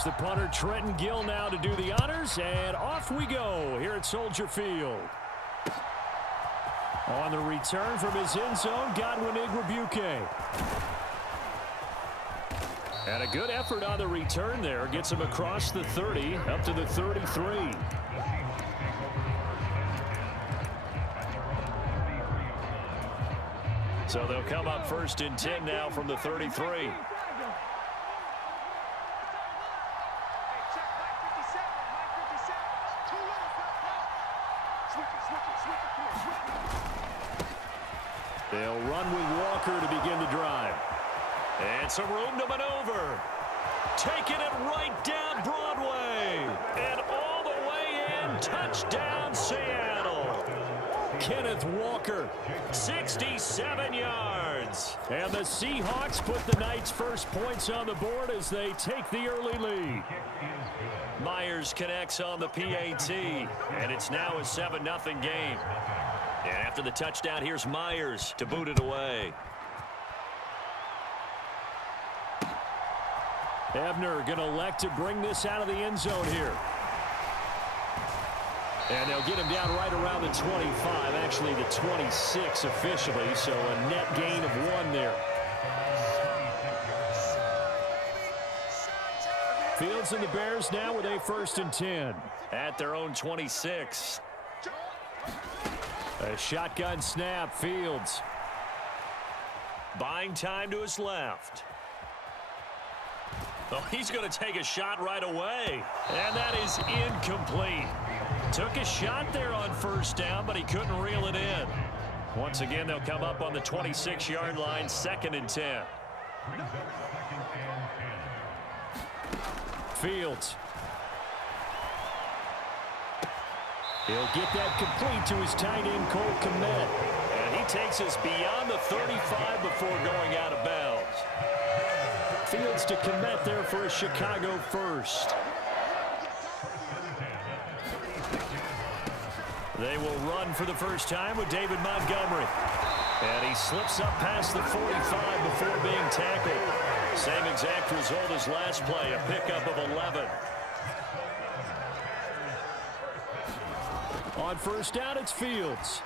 Here's the punter, Trenton Gill, now to do the honors, and off we go here at Soldier Field. On the return from his end zone, Godwin Igwebuike. And a good effort on the return there. Gets him across the 30, up to the 33. So they'll come up 1st and 10 now from the 33. They'll run with Walker to begin the drive. And some room to maneuver. Taking it right down Broadway. And all the way in. Touchdown, Seattle. Kenneth Walker, 67 yards. And the Seahawks put the Knights' first points on the board as they take the early lead. Myers connects on the PAT. And it's now a 7-0 game. And after the touchdown, here's Myers to boot it away. Ebner going to elect to bring this out of the end zone here. And they'll get him down right around the 25, actually the 26 officially, so a net gain of 1 there. Fields and the Bears now with a 1st and 10 at their own 26. A shotgun snap, Fields. Buying time to his left. Oh, he's going to take a shot right away. And that is incomplete. Took a shot there on 1st down, but he couldn't reel it in. Once again, they'll come up on the 26-yard line, 2nd and 10. Fields. He'll get that complete to his tight end, Cole Kmet. And he takes us beyond the 35 before going out of bounds. Fields to Kmet there for a Chicago first. They will run for the first time with David Montgomery. And he slips up past the 45 before being tackled. Same exact result as last play, a pickup of 11. On 1st down, it's Fields.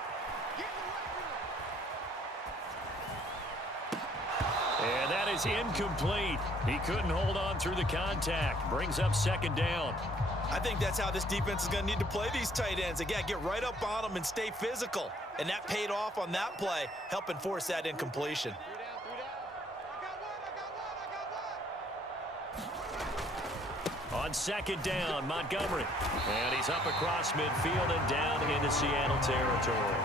And that is incomplete. He couldn't hold on through the contact. Brings up 2nd down. I think that's how this defense is going to need to play these tight ends. They got to get right up on them and stay physical. And that paid off on that play, helping force that incompletion. On 2nd down, Montgomery. And he's up across midfield and down into Seattle territory.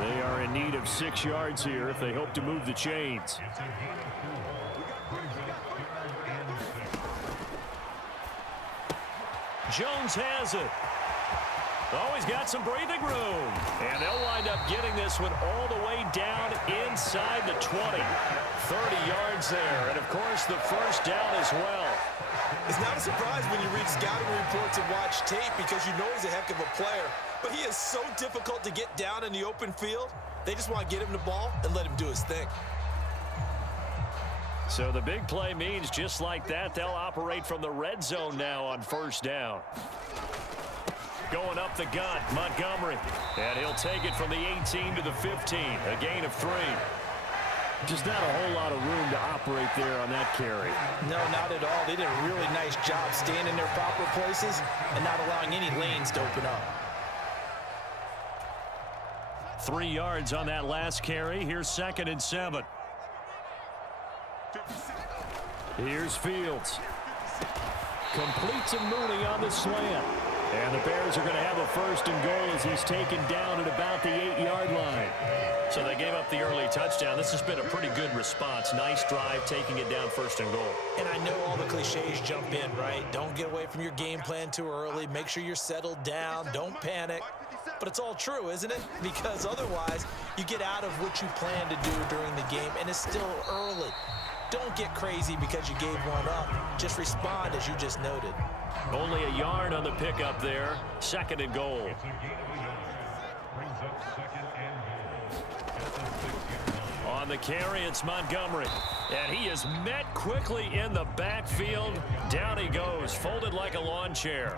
They are in need of 6 yards here if they hope to move the chains. Jones has it. Oh, he's got some breathing room. And they'll wind up getting this one all the way down inside the 20. 30 yards there. And, of course, the 1st down as well. It's not a surprise when you read scouting reports and watch tape because you know he's a heck of a player. But he is so difficult to get down in the open field. They just want to get him the ball and let him do his thing. So the big play means just like that, they'll operate from the red zone now on 1st down. Going up the gut, Montgomery. And he'll take it from the 18 to the 15, a gain of 3. Just not a whole lot of room to operate there on that carry. No, not at all. They did a really nice job staying in their proper places and not allowing any lanes to open up. 3 yards on that last carry. Here's 2nd and 7. Here's Fields. Complete to Mooney on the slant. And the Bears are going to have a 1st and goal as he's taken down at about the 8-yard line. So they gave up the early touchdown. This has been a pretty good response. Nice drive, taking it down 1st and goal. And I know all the cliches jump in, right? Don't get away from your game plan too early. Make sure you're settled down. Don't panic. But it's all true, isn't it? Because otherwise, you get out of what you plan to do during the game, and it's still early. Don't get crazy because you gave one up. Just respond as you just noted. Only a yard on the pickup there. 2nd and goal. On the carry, it's Montgomery. And he is met quickly in the backfield. Down he goes, folded like a lawn chair.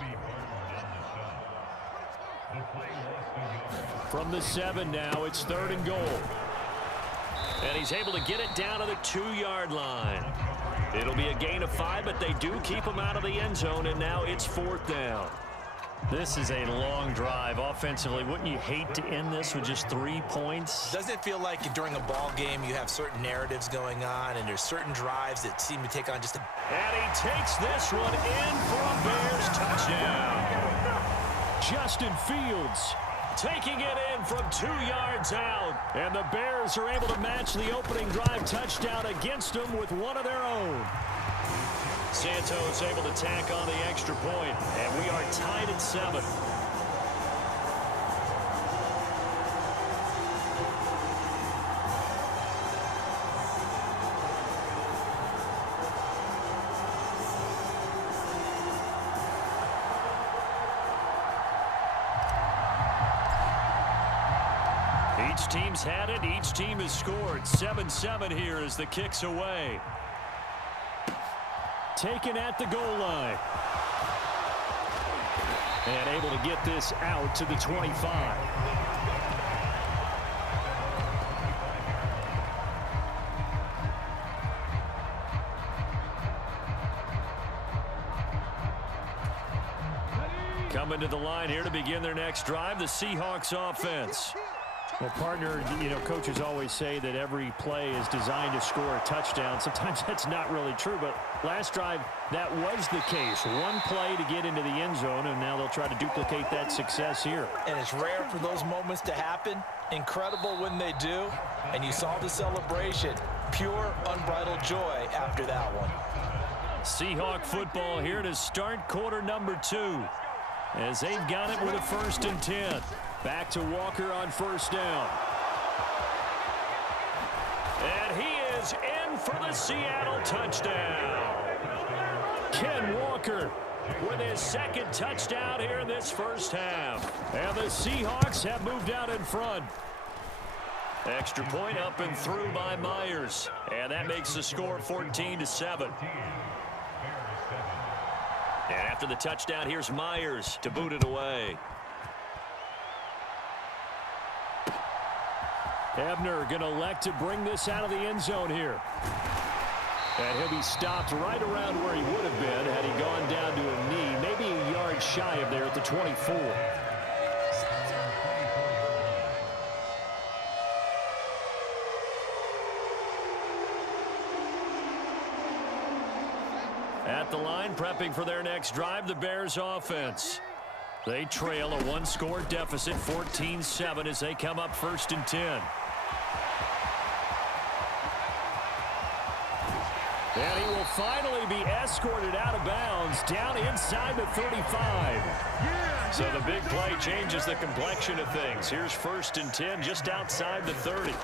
From the 7 now, it's 3rd and goal. And he's able to get it down to the 2-yard line. It'll be a gain of 5, but they do keep him out of the end zone, and now it's 4th down. This is a long drive offensively. Wouldn't you hate to end this with just 3 points? Doesn't it feel like during a ball game you have certain narratives going on and there's certain drives that seem to take on just a... And he takes this one in for a Bears touchdown. Justin Fields taking it in from 2 yards out. And the Bears are able to match the opening drive touchdown against them with one of their own. Santos able to tack on the extra point, and we are tied at 7. Each team's had it. Each team has scored. 7-7 here as the kick's away. Taken at the goal line. And able to get this out to the 25. Coming to the line here to begin their next drive, the Seahawks offense. Well, partner, you know, coaches always say that every play is designed to score a touchdown. Sometimes that's not really true, but last drive, that was the case. One play to get into the end zone, and now they'll try to duplicate that success here. And it's rare for those moments to happen. Incredible when they do. And you saw the celebration. Pure, unbridled joy after that one. Seahawk football here to start quarter number 2. As they've got it with a 1st and 10. Back to Walker on 1st down. And he is in for the Seattle touchdown. Ken Walker with his 2nd touchdown here in this first half. And the Seahawks have moved out in front. Extra point up and through by Myers. And that makes the score 14-7. And after the touchdown, here's Myers to boot it away. Ebner going to elect to bring this out of the end zone here. And he'll be stopped right around where he would have been had he gone down to a knee, maybe a yard shy of there at the 24. At the line, prepping for their next drive, the Bears offense. They trail a 1-score deficit, 14-7, as they come up 1st and 10. And he will finally be escorted out of bounds down inside the 35. So the big play changes the complexion of things. Here's 1st and 10 just outside the 30.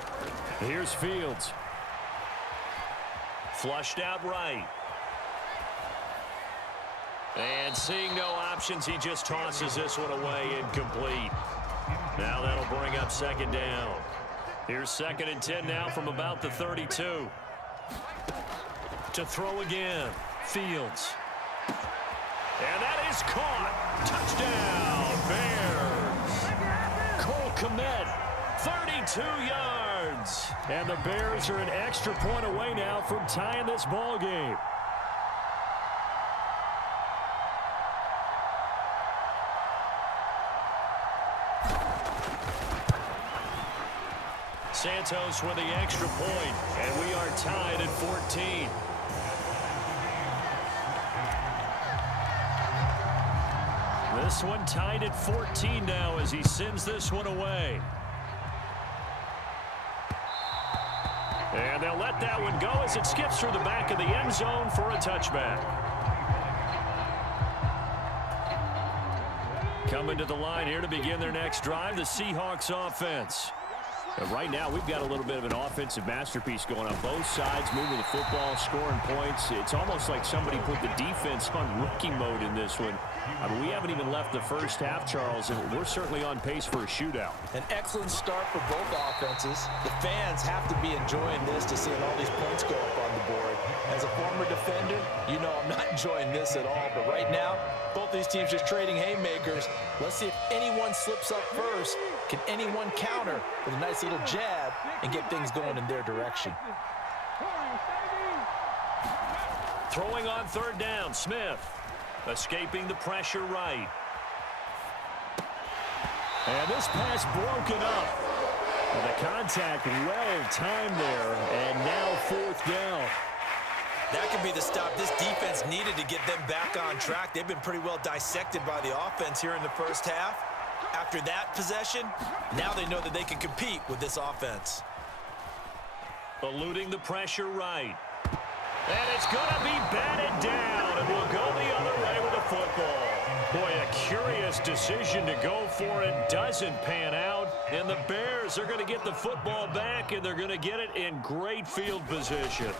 Here's Fields. Flushed out right. And seeing no options, he just tosses this one away incomplete. Now that'll bring up 2nd down. Here's 2nd and 10 now from about the 32. To throw again, Fields. And that is caught. Touchdown, Bears. Cole Kmet, 32 yards. And the Bears are an extra point away now from tying this ball game. Santos with the extra point, and we are tied at 14. This one tied at 14 now as he sends this one away. And they'll let that one go as it skips through the back of the end zone for a touchback. Coming to the line here to begin their next drive, the Seahawks offense. And right now, we've got a little bit of an offensive masterpiece going on both sides, moving the football, scoring points. It's almost like somebody put the defense on rookie mode in this one. I mean, we haven't even left the first half, Charles, and we're certainly on pace for a shootout. An excellent start for both offenses. The fans have to be enjoying this to seeing all these points go up on the board. As a former defender, you know I'm not enjoying this at all. But right now, both these teams just trading haymakers. Let's see if anyone slips up first. Can anyone counter with a nice little jab and get things going in their direction? Throwing on third down, Smith. Escaping the pressure right. And this pass broken up. And the contact well timed there. And now fourth down. That could be the stop this defense needed to get them back on track. They've been pretty well dissected by the offense here in the first half. After that possession, now they know that they can compete with this offense. Eluding the pressure right. And it's going to be batted down, and we'll go the other way with the football. Boy, a curious decision to go for it. Doesn't pan out, and the Bears are going to get the football back, and they're going to get it in great field position.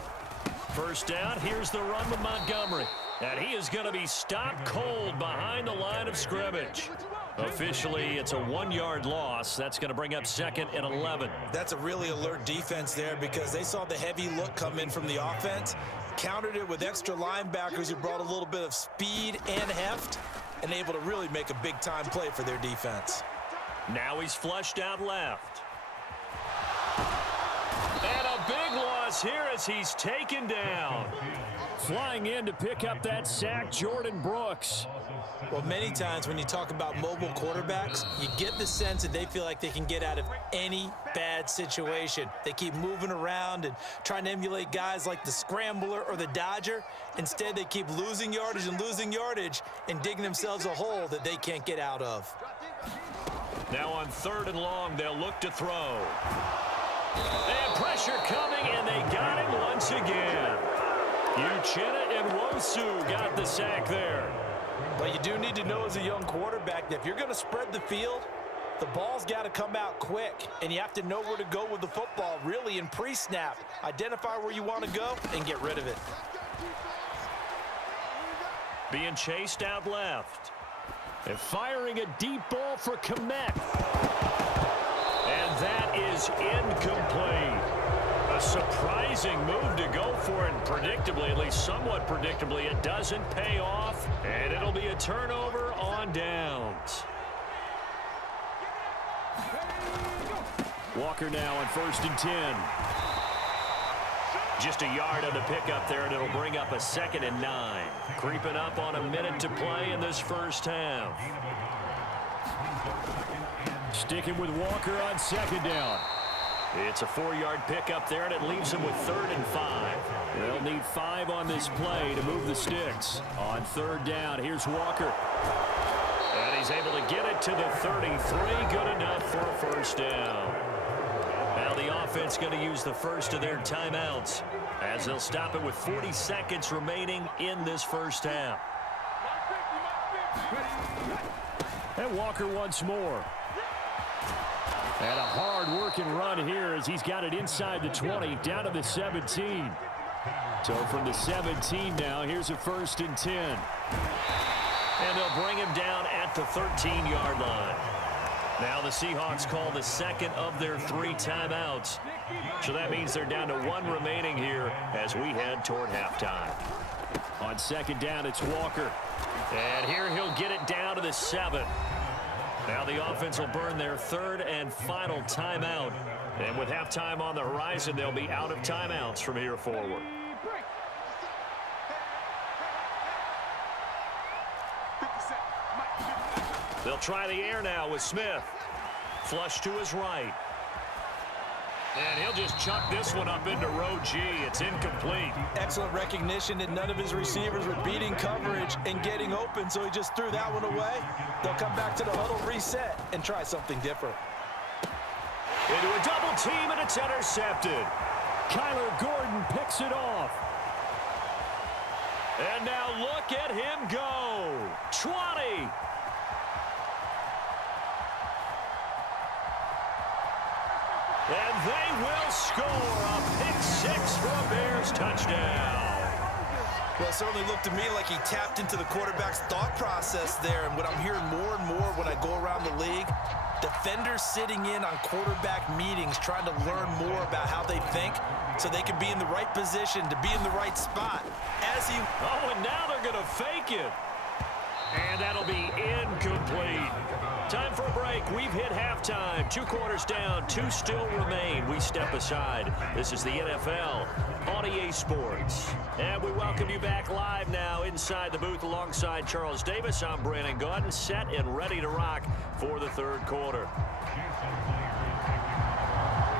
First down, here's the run with Montgomery. And he is going to be stopped cold behind the line of scrimmage. Officially, it's a 1-yard loss. That's going to bring up 2nd and 11. That's a really alert defense there because they saw the heavy look come in from the offense, countered it with extra linebackers who brought a little bit of speed and heft, and able to really make a big-time play for their defense. Now he's flushed out left. And a big loss here as he's taken down. Flying in to pick up that sack, Jordan Brooks. Well, many times when you talk about mobile quarterbacks, you get the sense that they feel like they can get out of any bad situation. They keep moving around and trying to emulate guys like the Scrambler or the Dodger. Instead, they keep losing yardage and digging themselves a hole that they can't get out of. Now on 3rd and long, they'll look to throw. And pressure coming, and they got him once again. Uchenna and Wosu got the sack there. But you do need to know as a young quarterback that if you're going to spread the field, the ball's got to come out quick, and you have to know where to go with the football, really in pre-snap. Identify where you want to go and get rid of it. Being chased out left. And firing a deep ball for Kmet. And that is incomplete. A surprising move to go for it, and predictably, at least somewhat predictably, it doesn't pay off, and it'll be a turnover on downs. Walker now on 1st and 10. Just a yard on the pickup there, and it'll bring up a 2nd and 9. Creeping up on a minute to play in this first half. Sticking with Walker on 2nd down. It's a 4-yard pickup there, and it leaves them with 3rd and 5. They'll need 5 on this play to move the sticks. On 3rd down, here's Walker. And he's able to get it to the 33. Good enough for a first down. Now the offense going to use the first of their timeouts as they'll stop it with 40 seconds remaining in this first half. And Walker once more. And a hard-working run here as he's got it inside the 20, down to the 17. So from the 17 now, here's a 1st and 10. And they'll bring him down at the 13-yard line. Now the Seahawks call the 2nd of their 3 timeouts. So that means they're down to 1 remaining here as we head toward halftime. On 2nd down, it's Walker. And here he'll get it down to the 7. Now the offense will burn their 3rd and final timeout. And with halftime on the horizon, they'll be out of timeouts from here forward. They'll try the air now with Smith. Flush to his right. And he'll just chuck this one up into row G. It's incomplete. Excellent recognition that none of his receivers were beating coverage and getting open, so he just threw that one away. They'll come back to the huddle, reset, and try something different. Into a double team, and it's intercepted. Kyler Gordon picks it off. And now look at him go. 20. And they will score a pick-6 for a Bears touchdown. Well, it certainly looked to me like he tapped into the quarterback's thought process there. And what I'm hearing more and more when I go around the league, defenders sitting in on quarterback meetings trying to learn more about how they think so they can be in the right position to be in the right spot. Oh, and now they're going to fake it. And that'll be incomplete. Time for a break. We've hit halftime. 2 quarters down, 2 still remain. We step aside. This is the NFL on EA Sports. And we welcome you back live now inside the booth alongside Charles Davis. I'm Brandon Gaudin, set and ready to rock for the 3rd quarter.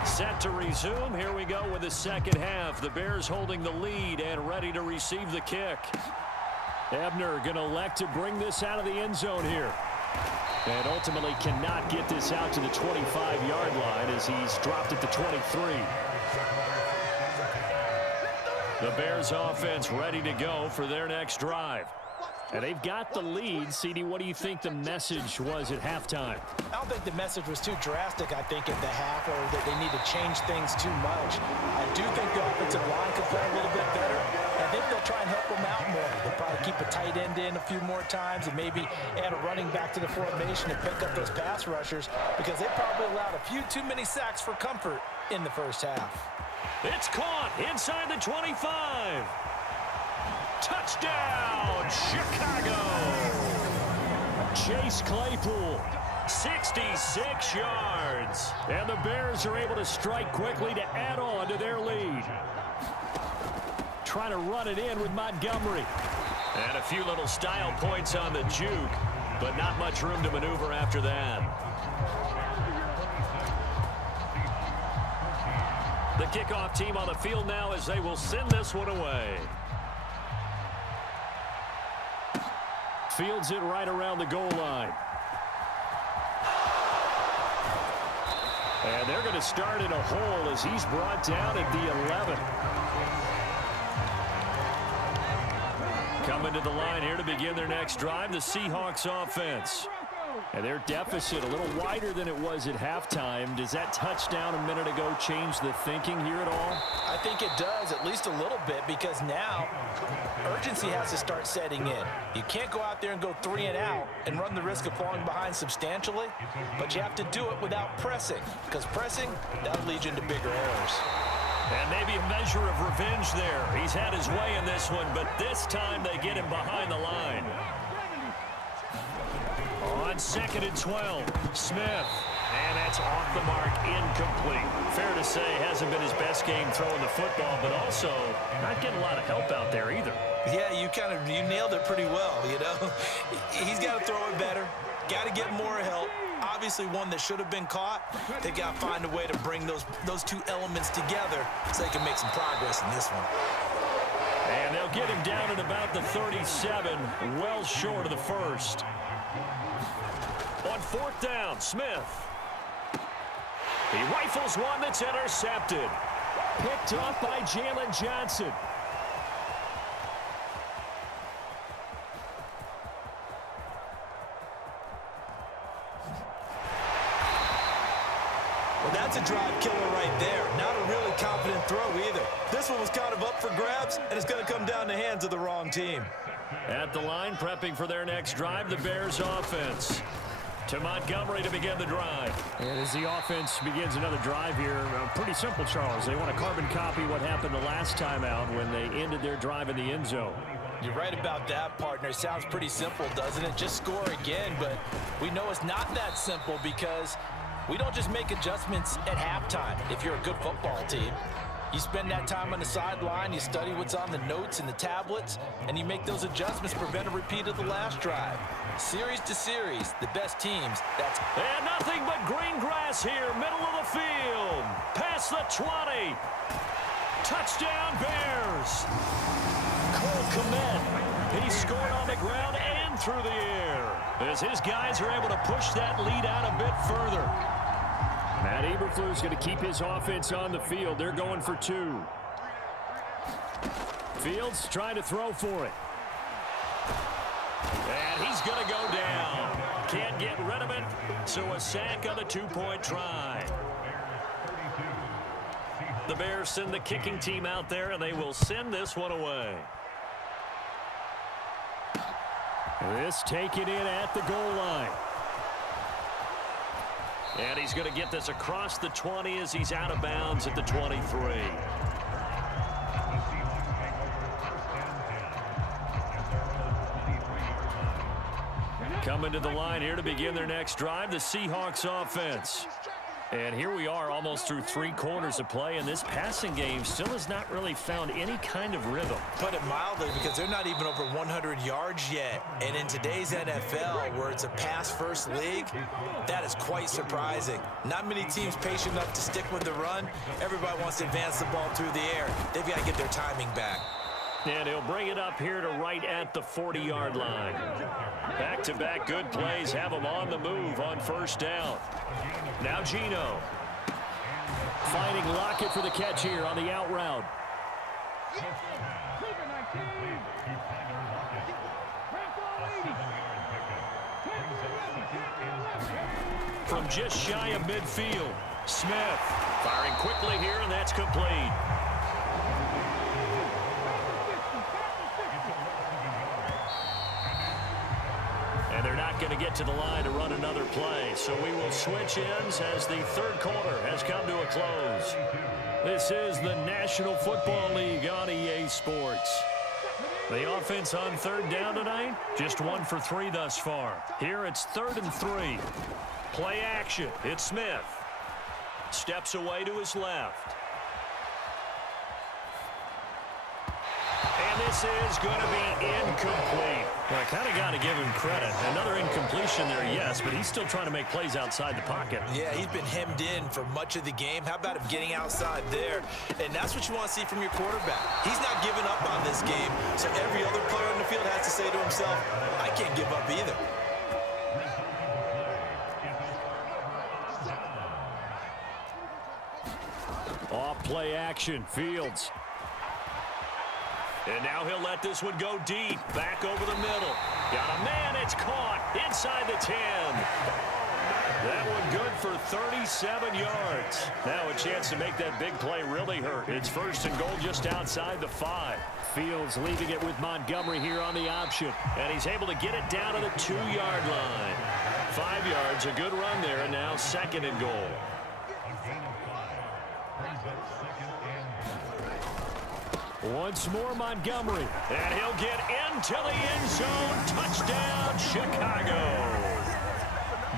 Set to resume. Here we go with the 2nd half. The Bears holding the lead and ready to receive the kick. Ebner going to elect to bring this out of the end zone here. And ultimately cannot get this out to the 25-yard line as he's dropped at the 23. The Bears offense ready to go for their next drive. And they've got the lead. CD, what do you think the message was at halftime? I don't think the message was too drastic, I think, at the half, or that they need to change things too much. I do think the offensive line could play a little bit better. I think they'll try and help them out more. They'll probably keep a tight end in a few more times and maybe add a running back to the formation and pick up those pass rushers because they probably allowed a few too many sacks for comfort in the first half. It's caught inside the 25. Touchdown, Chicago. Chase Claypool, 66 yards. And the Bears are able to strike quickly to add on to their lead. Trying to run it in with Montgomery. And a few little style points on the juke, but not much room to maneuver after that. The kickoff team on the field now as they will send this one away. Fields it right around the goal line. And they're going to start in a hole as he's brought down at the 11. Coming to the line here to begin their next drive, the Seahawks offense. And their deficit a little wider than it was at halftime. Does that touchdown a minute ago change the thinking here at all? I think it does, at least a little bit, because now urgency has to start setting in. You can't go out there and go 3 and out and run the risk of falling behind substantially, but you have to do it without pressing, because pressing, that'll lead you into bigger errors. And maybe a measure of revenge there. He's had his way in this one, but this time they get him behind the line. On 2nd and 12, Smith. And that's off the mark, incomplete. Fair to say, hasn't been his best game throwing the football, but also not getting a lot of help out there either. Yeah, you nailed it pretty well, you know. He's got to throw it better, got to get more help. Obviously one that should have been caught. They got to find a way to bring those 2 elements together so they can make some progress in this one. And they'll get him down at about the 37, well short of the first. On 4th down, Smith. He rifles one that's intercepted. Picked off by Jalen Johnson. Well, that's a drive killer right there. Not a really confident throw either. This one was kind of up for grabs, and it's going to come down the hands of the wrong team. At the line, prepping for their next drive, the Bears offense. To Montgomery to begin the drive. And as the offense begins another drive here, pretty simple, Charles. They want to carbon copy what happened the last time out when they ended their drive in the end zone. You're right about that, partner. It sounds pretty simple, doesn't it? Just score again, but we know it's not that simple because we don't just make adjustments at halftime if you're a good football team. You spend that time on the sideline, you study what's on the notes and the tablets, and you make those adjustments to prevent a repeat of the last drive. Series to series, the best teams, that's... And nothing but green grass here, middle of the field. Past the 20. Touchdown, Bears. Cole Kmet, he scored on the ground and through the air. As his guys are able to push that lead out a bit further. Matt Eberflus going to keep his offense on the field. They're going for 2. Fields trying to throw for it. And he's going to go down. Can't get rid of it, so a sack on the 2-point try. The Bears send the kicking team out there, and they will send this one away. This taken in at the goal line. And he's going to get this across the 20 as he's out of bounds at the 23. Coming to the line here to begin their next drive, the Seahawks offense. And here we are almost through 3 quarters of play, and this passing game still has not really found any kind of rhythm. Put it mildly, because they're not even over 100 yards yet. And in today's NFL, where it's a pass-first league, that is quite surprising. Not many teams patient enough to stick with the run. Everybody wants to advance the ball through the air. They've got to get their timing back. And he'll bring it up here to right at the 40-yard line. Back-to-back good plays have him on the move on first down. Now Geno. Finding Lockett for the catch here on the out route. From just shy of midfield, Smith firing quickly here, and that's complete. And they're not going to get to the line to run another play. So we will switch ends as the third quarter has come to a close. This is the National Football League on EA Sports. The offense on third down tonight, just 1 for 3 thus far. Here it's 3rd and 3. Play action. It's Smith. Steps away to his left. And this is going to be incomplete. Well, I kind of got to give him credit. Another incompletion there, yes, but he's still trying to make plays outside the pocket. Yeah, he's been hemmed in for much of the game. How about him getting outside there? And that's what you want to see from your quarterback. He's not giving up on this game, so every other player on the field has to say to himself, I can't give up either. Off play action, Fields. And now he'll let this one go deep. Back over the middle. Got a man. It's caught inside the 10. That one good for 37 yards. Now a chance to make that big play really hurt. It's 1st and goal just outside the 5. Fields leaving it with Montgomery here on the option. And he's able to get it down to the 2-yard line. 5 yards, a good run there, and now 2nd and goal. Once more, Montgomery. And he'll get into the end zone. Touchdown, Chicago.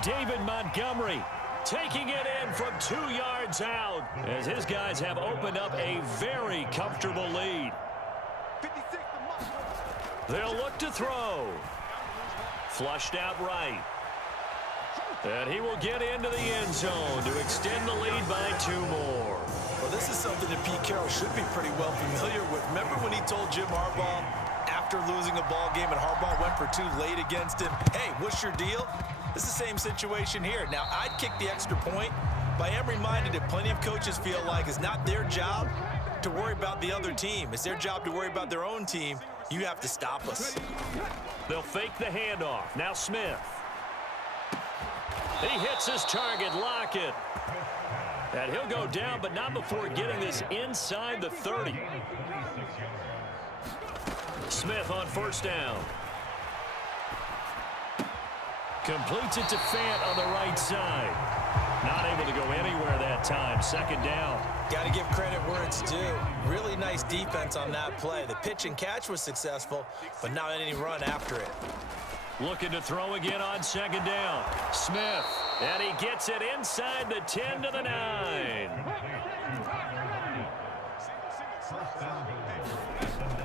David Montgomery taking it in from 2 yards out as his guys have opened up a very comfortable lead. They'll look to throw. Flushed out right. And he will get into the end zone to extend the lead by 2 more. Well, this is something that Pete Carroll should be pretty well familiar with. Remember when he told Jim Harbaugh after losing a ball game and Harbaugh went for 2 late against him, hey, what's your deal? It's the same situation here. Now, I'd kick the extra point, but I am reminded that plenty of coaches feel like it's not their job to worry about the other team. It's their job to worry about their own team. You have to stop us. They'll fake the handoff. Now Smith. He hits his target, Lockett. And he'll go down, but not before getting this inside the 30. Smith on first down. Completes it to Fant on the right side. Not able to go anywhere that time. 2nd down. Got to give credit where it's due. Really nice defense on that play. The pitch and catch was successful, but not any run after it. Looking to throw again on 2nd down. Smith. And he gets it inside the 10 to the 9.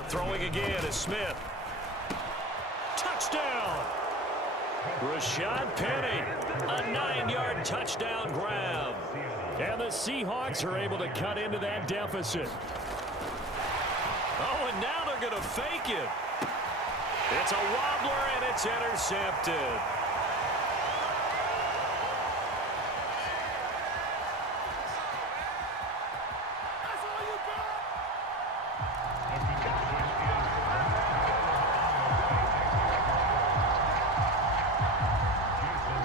Throwing again is Smith. Touchdown! Rashad Penny. A 9-yard touchdown grab. And the Seahawks are able to cut into that deficit. Oh, and now they're going to fake it. It's a wobbler, and it's intercepted.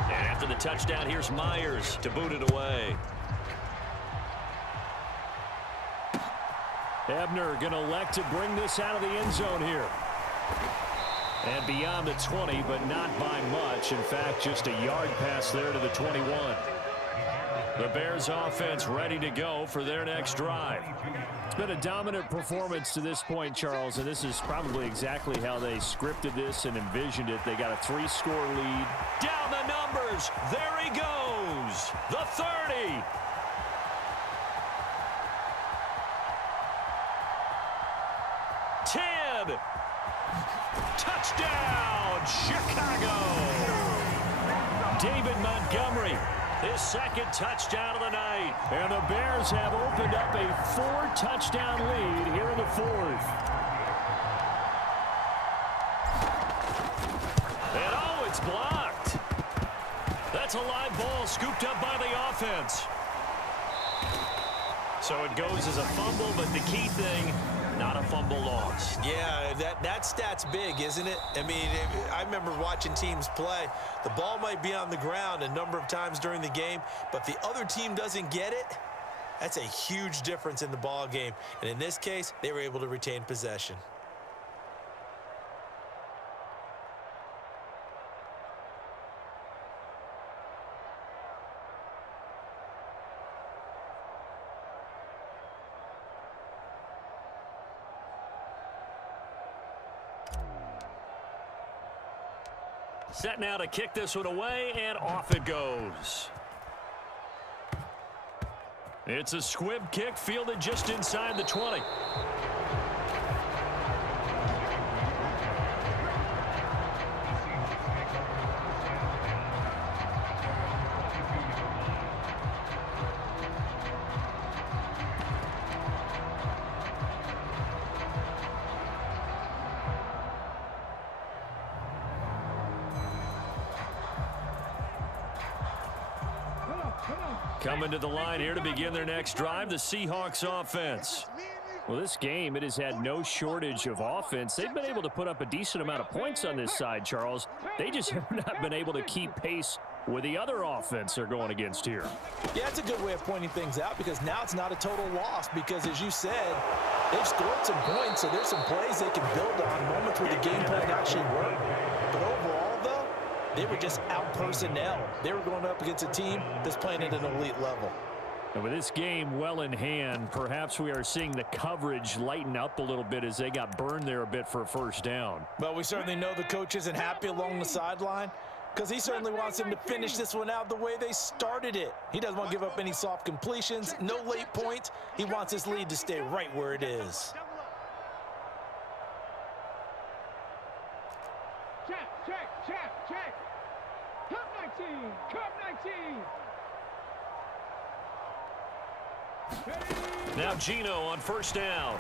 And after the touchdown, here's Myers to boot it away. Ebner going to elect to bring this out of the end zone here. And beyond the 20, but not by much. In fact, just a yard pass there to the 21. The Bears offense ready to go for their next drive. It's been a dominant performance to this point, Charles, and this is probably exactly how they scripted this and envisioned it. They got a 3-score lead. Down the numbers. There he goes. The 30. Touchdown, Chicago! David Montgomery, his second touchdown of the night. And the Bears have opened up a 4-touchdown lead here in the fourth. And oh, it's blocked. That's a live ball scooped up by the offense. So it goes as a fumble, but the key thing, not a fumble loss. Yeah, that stat's big, isn't it? I mean, I remember watching teams play. The ball might be on the ground a number of times during the game, but if the other team doesn't get it, that's a huge difference in the ball game. And in this case, they were able to retain possession. Set now to kick this one away, and off it goes. It's a squib kick fielded just inside the 20. Coming to the line here to begin their next drive, the Seahawks offense. Well, this game, it has had no shortage of offense. They've been able to put up a decent amount of points on this side, Charles. They just have not been able to keep pace with the other offense they're going against here. Yeah, that's a good way of pointing things out, because now it's not a total loss, because as you said, they've scored some points, so there's some plays they can build on, moments where the game plan actually worked. But overall, though, they were just out personnel. They were going up against a team that's playing at an elite level. And with this game well in hand, perhaps we are seeing the coverage lighten up a little bit as they got burned there a bit for a first down. Well, we certainly know the coach isn't happy along the sideline, because he certainly wants them to finish this one out the way they started it. He doesn't want to give up any soft completions, no late points. He wants his lead to stay right where it is. Check. Come 19. Now Gino on first down.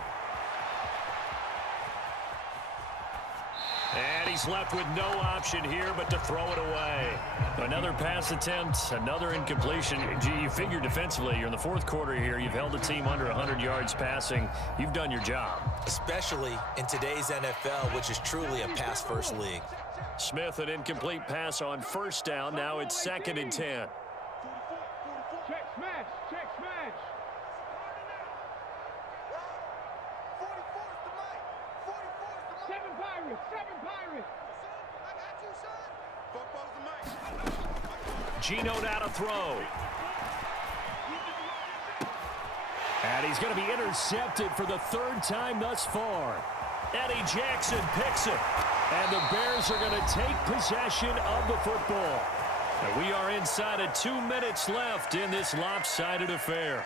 And he's left with no option here but to throw it away. Another pass attempt, another incompletion. Gee, you figure defensively, you're in the fourth quarter here. You've held a team under 100 yards passing. You've done your job. Especially in today's NFL, which is truly a pass-first league. Smith, an incomplete pass on first down. Now it's 2nd and 10. Check smash. Seven Pirates. Gino now to throw. And he's going to be intercepted for the 3rd time thus far. Eddie Jackson picks it. And the Bears are going to take possession of the football. And we are inside of 2 minutes left in this lopsided affair.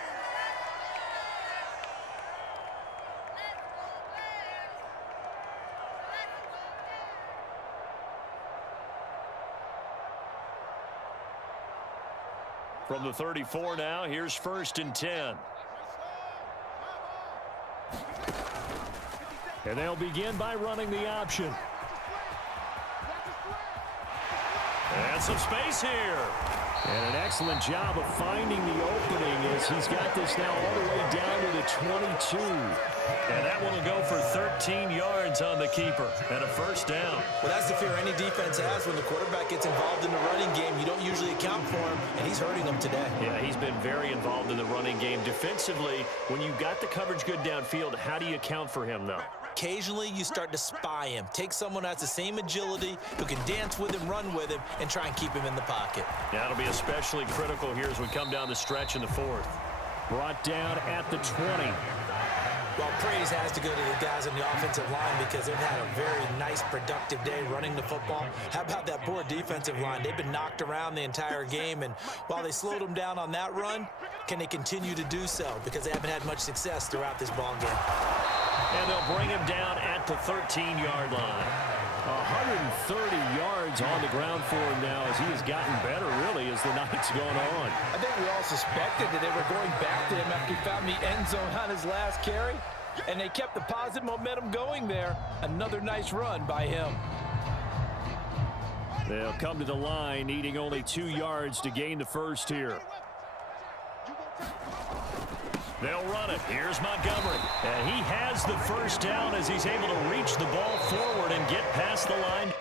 From the 34 now, here's 1st and 10. And they'll begin by running the option. And some space here. And an excellent job of finding the opening as he's got this now all the way down to the 22. And that one will go for 13 yards on the keeper and a first down. Well, that's the fear any defense has when the quarterback gets involved in the running game. You don't usually account for him, and he's hurting them today. Yeah, he's been very involved in the running game. Defensively, when you got the coverage good downfield, how do you account for him, though? Occasionally, you start to spy him. Take someone who has the same agility, who can dance with him, run with him, and try and keep him in the pocket. That'll be especially critical here as we come down the stretch in the fourth. Brought down at the 20. Well, praise has to go to the guys on the offensive line because they've had a very nice, productive day running the football. How about that poor defensive line? They've been knocked around the entire game, and while they slowed them down on that run, can they continue to do so? Because they haven't had much success throughout this ball game. And they'll bring him down at the 13-yard line. 130 yards on the ground for him now as he has gotten better, really, as the night's gone on. I think we all suspected that they were going back to him after he found the end zone on his last carry, and they kept the positive momentum going there. Another nice run by him. They'll come to the line, needing only 2 yards to gain the first here. They'll run it. Here's Montgomery. And he has the first down as he's able to reach the ball forward and get past the line.